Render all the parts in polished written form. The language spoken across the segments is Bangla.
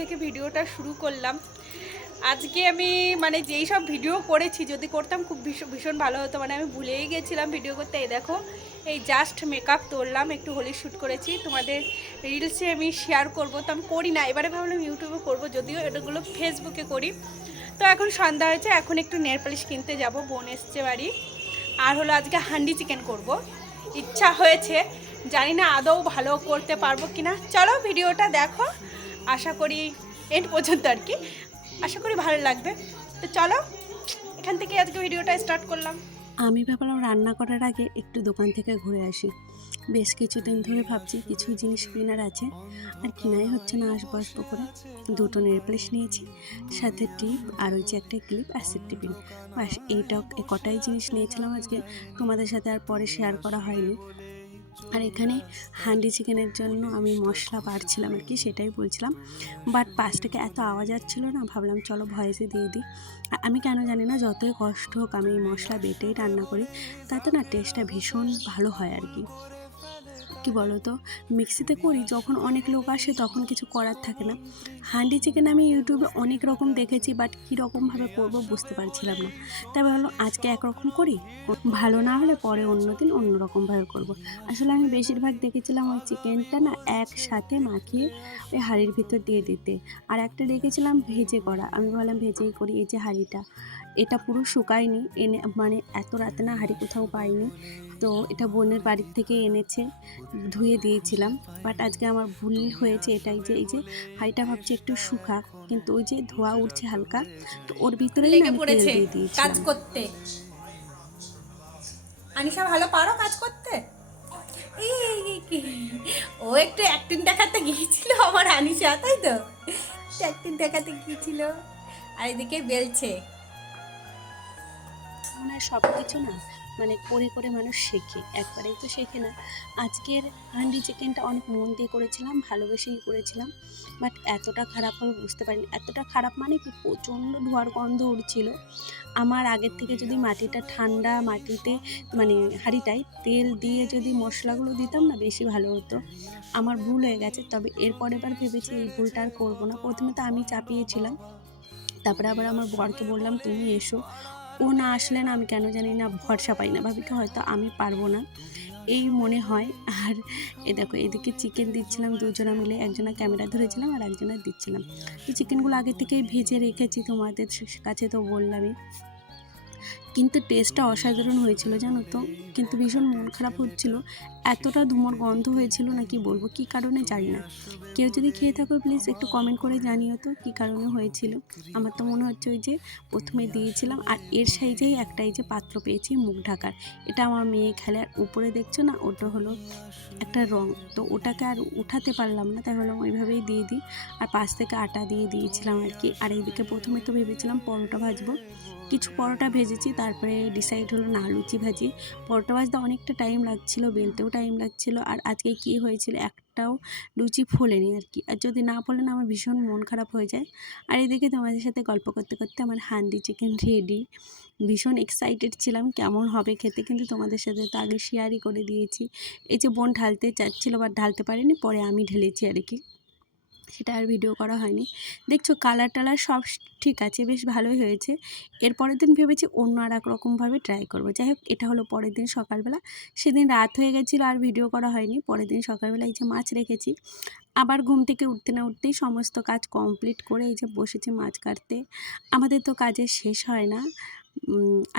থেকে ভিডিওটা শুরু করলাম। আজকে আমি মানে যেই সব ভিডিও করেছি যদি করতাম খুব ভীষণ ভালো হতো, মানে আমি ভুলেই গেছিলাম ভিডিও করতে। এই দেখো এই জাস্ট মেকআপ তুললাম, একটু হোলি শ্যুট করেছি, তোমাদের রিলসে আমি শেয়ার করব, তো আমি করি না, এবারে ভাবলাম ইউটিউবে করব, যদিও এটাগুলো ফেসবুকে করি। তো এখন সন্ধ্যা হয়েছে, এখন একটু নেল পালিশ কিনতে যাব, বোন এসছে বাড়ি। আর হলো আজকে হান্ডি চিকেন করব, ইচ্ছা হয়েছে, জানি না আদৌ ভালো করতে পারবো কিনা। চলো ভিডিওটা দেখো, আশা করি এন্ড পর্যন্ত আর কি, আশা করি ভালো লাগবে। তো চলো এখান থেকে আজকে ভিডিওটা স্টার্ট করলাম। আমি ভাবলাম রান্না করার আগে একটু দোকান থেকে ঘুরে আসি। বেশ কিছুদিন ধরে ভাবছি কিছু জিনিস কেনার আছে, আর কেনাই হচ্ছে না। আসবো আসবো করে দুটো নেল পালিশ নিয়েছি, সাথে টিপ আর ওই যে একটা ক্লিপ আর সেফটি পিন, বাস এইটা কটাই জিনিস নিয়েছিলাম আজকে। তোমাদের সাথে আর পরে শেয়ার করা হয়নি। আর এখানে হান্ডি চিকেনের জন্য আমি মশলা বাড়ছিলাম আর কি, সেটাই বলছিলাম। বাট পাশ থেকে এত আওয়াজ আসছিলো না, ভাবলাম চলো ভয়েসে দিয়ে দিই। আমি কেন জানি না, যতই কষ্ট হোক আমি এই মশলা বেটেই রান্না করি, তাতে না টেস্টটা ভীষণ ভালো হয় আর কি। কি বলো তো, মিক্সিতে করি যখন অনেক লোক আসে তখন কিছু করার থাকে না। হান্ডি চিকেন আমি ইউটিউবে অনেক রকম দেখেছি, বাট কীরকমভাবে করবো বুঝতে পারছিলাম না। তাই ভাবলাম আজকে একরকম করি, ভালো না হলে পরে অন্য দিন অন্য রকমভাবে করবো। আসলে আমি বেশিরভাগ দেখেছিলাম ওই চিকেনটা না একসাথে মাখিয়ে ওই হাঁড়ির ভিতর দিয়ে দিতে, আর একটা দেখেছিলাম ভেজে করা। আমি ভাবলাম ভেজেই করি। এই যে হাঁড়িটা, এটা পুরো শুকায়নি, এনে মানে এত রাতে না হাঁড়ি কোথাও পাইনি, তো এটা বোনের বাড়ির থেকে এনেছে, ধুয়ে দিয়েছিলাম। বাট আজকে আমার ভুল হয়েছে এটাই যে এই যে হাঁড়িটা ভাবছি একটু শুকাক, কিন্তু ওই যে ধোয়া উঠছে হালকা, তো ওর ভিতরেই না লেগে আমি তেল পড়েছে দিয়ে কাজ দিয়েছিলাম। করতে। আনিশা ভালো পারো কাজ করতে? ও একটু অ্যাক্টিং দেখাতে গিয়েছিল আমার আনিশা, তাই তো অ্যাক্টিং দেখাতে গিয়েছিল, আর এদিকে বেলছে। মনে হয় সব কিছু না মানে করে করে মানুষ শেখে, একবারেই তো শেখে না। আজকের হান্ডি চিকেনটা অনেক মন দিয়ে করেছিলাম, ভালোবেসেই করেছিলাম, বাট এতটা খারাপ হবে বুঝতে পারিনি। এতটা খারাপ মানে কি, প্রচণ্ড ধোঁয়ার গন্ধ উঠছিল। আমার আগের থেকে যদি মাটিটা ঠান্ডা মাটিতে মানে হাঁড়িটায় তেল দিয়ে যদি মশলাগুলো দিতাম না, বেশি ভালো হতো। আমার ভুল হয়ে গেছে, তবে এরপর এবার ভেবেছি এই ভুলটা আর করবো না। প্রথমে তো আমি চাপিয়েছিলাম, তারপরে আবার আমার বরকে বললাম তুমি এসো। ও না আসলে না আমি কেন জানি না ভরসা পাই না, ভাবি কি হয়তো আমি পারবো না, এই মনে হয়। আর এ দেখো এদিকে চিকেন দিচ্ছিলাম দুজনা মিলে, একজনা ক্যামেরা ধরেছিলাম আর একজনা দিচ্ছিলাম। তো চিকেনগুলো আগে থেকেই ভেজে রেখেছি, তোমাদের কাছে তো বললামই। কিন্তু টেস্টটা অসাধারণ হয়েছিল জানো তো, কিন্তু ভীষণ মন খারাপ হচ্ছিল, এতটা ধুমোর গন্ধ হয়েছিল না, কি বলবো, কি কারণে জানি না। কেউ যদি খেয়ে থাকো প্লিজ একটু কমেন্ট করে জানিও তো কী কারণে হয়েছিল। আমার তো মনে হচ্ছে ওই যে প্রথমে দিয়েছিলাম, আর এর সাইজেই একটা এই যে পাত্র পেয়েছি মুখ ঢাকার, এটা আমার মেয়ে খেলে। আর উপরে দেখছো না ওটা হলো একটা রং, তো ওটাকে আর উঠাতে পারলাম না, তাই ভাবলাম ওইভাবেই দিয়ে দিই। আর পাশ থেকে আটা দিয়ে দিয়েছিলাম আর কি। আর এইদিকে প্রথমে তো ভেবেছিলাম পরোটা ভাজবো, কিছু পরোটা ভেজেছি, তারপরে ডিসাইড হলো না লুচি ভাজি। পরোটা ভাজতে অনেকটা টাইম লাগছিল, বেলতেও টাইম লাগছিল, আর আজকে কি হয়েছিল একটাও লুচি ফোলেনি আর কি। আর যদি না ফোলে না আমার ভীষণ মন খারাপ হয়ে যায়। আর এদিকে তোমাদের সাথে গল্প করতে করতে আমার হান্ডি চিকেন রেডি। ভীষণ এক্সাইটেড ছিলাম কেমন হবে খেতে, কিন্তু তোমাদের সাথে তো আগে শেয়ারই করে দিয়েছি। এই যে বোন ঢালতে চাচ্ছিল বা ঢালতে পারেনি, পরে আমি ঢেলেছি আর কি, সেটা আর ভিডিও করা হয়নি। দেখছো কালার টালার সব ঠিক আছে, বেশ ভালোই হয়েছে। এর পরের দিন ভেবেছি অন্য আর এক রকমভাবে ট্রাই করবো। যাই হোক, এটা হলো পরের দিন সকালবেলা। সেদিন রাত হয়ে গেছিলো আর ভিডিও করা হয়নি। পরের দিন সকালবেলা এই যে মাছ রেখেছি, আবার ঘুম থেকে উঠতে না উঠতেই সমস্ত কাজ কমপ্লিট করে এই যে বসেছি মাছ কাটতে। আমাদের তো কাজের শেষ হয় না।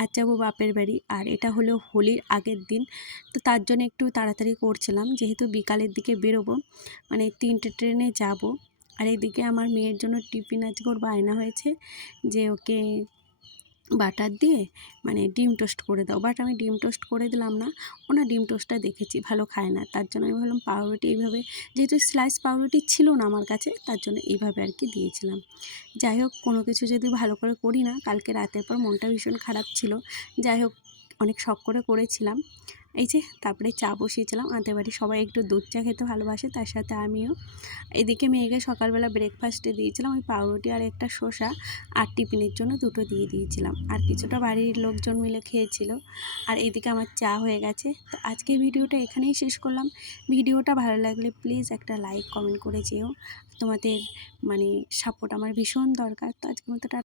আজ যাবো বাপের বাড়ি, আর এটা হলো হোলির আগের দিন, তো তার জন্য একটু তাড়াতাড়ি করছিলাম, যেহেতু বিকালের দিকে বেরোবো, মানে 3টে ট্রেনে যাব। আর এইদিকে আমার মেয়ের জন্য টিফিন আজকে ওর বায়না হয়েছে যে ওকে বাটার দিয়ে মানে ডিম টোস্ট করে দাও, বাট আমি ডিম টোস্ট করে দিলাম না। ও না ডিম টোস্টটা দেখেছি ভালো খায় না, তার জন্য আমি ভাবলাম পাউরুটি এইভাবে, যেহেতু স্লাইস পাউরুটি ছিল না আমার কাছে, তার জন্য এইভাবে আর কি দিয়েছিলাম। যাই হোক, কোনো কিছু যদি ভালো করে করি না, কালকে রাতের পর মনটা ভীষণ খারাপ ছিল। যাই হোক, অনেক শখ করে করেছিলাম। এই যে তারপরে চা বসিয়েছিলাম। আমাদের বাড়ির সবাই একটু দুধ চা খেতে ভালোবাসে, তার সাথে আমিও। এদিকে মেয়েকে সকালবেলা ব্রেকফাস্টে দিয়েছিলাম ওই পাউরুটি আর একটা শসা, আর টিফিনের জন্য দুটো দিয়ে দিয়েছিলাম, আর কিছুটা বাড়ির লোকজন মিলে খেয়েছিল। আর এদিকে আমার চা হয়ে গেছে। তো আজকে ভিডিওটা এখানেই শেষ করলাম। ভিডিওটা ভালো লাগলে প্লিজ একটা লাইক কমেন্ট করে যেও। তোমাদের মানে সাপোর্ট আমার ভীষণ দরকার। তো আজকের মতো